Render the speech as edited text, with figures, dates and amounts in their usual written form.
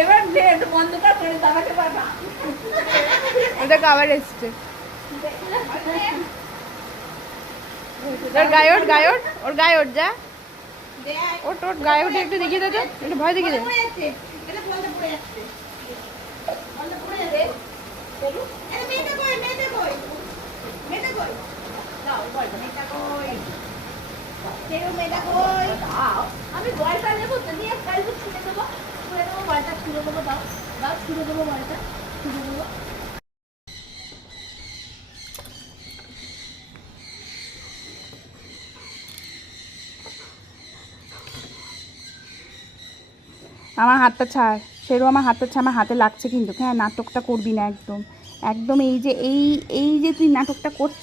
এবার অন্ধকার করে দাঁড়াতে পারবা। ওটা কাবার এসছে। ওর গায়ে ওঠ, গায়ে ওঠ, ওর গায়ে ওঠ, যা ওঠ, ওঠ গায়ে ওঠে, একটু দেখিয়ে দে তো, একটু ভয় দেখিয়ে দে। আমি বলটা নেবো তো, নিয়ে কালকে ছুঁড়ে দেবো, বলটা ছুঁড়ে দেবো, দাও দাও, ছুঁড়ে দেবো বলটা, ছুঁড়ে দেবো। আমার হাতটা ছাড়, সেরু আমার হাতটা ছাড়, আমার হাতে লাগছে কিন্তু। হ্যাঁ, নাটকটা করবি না একদম, একদম। এই যে এই এই যে তুই নাটকটা করছিস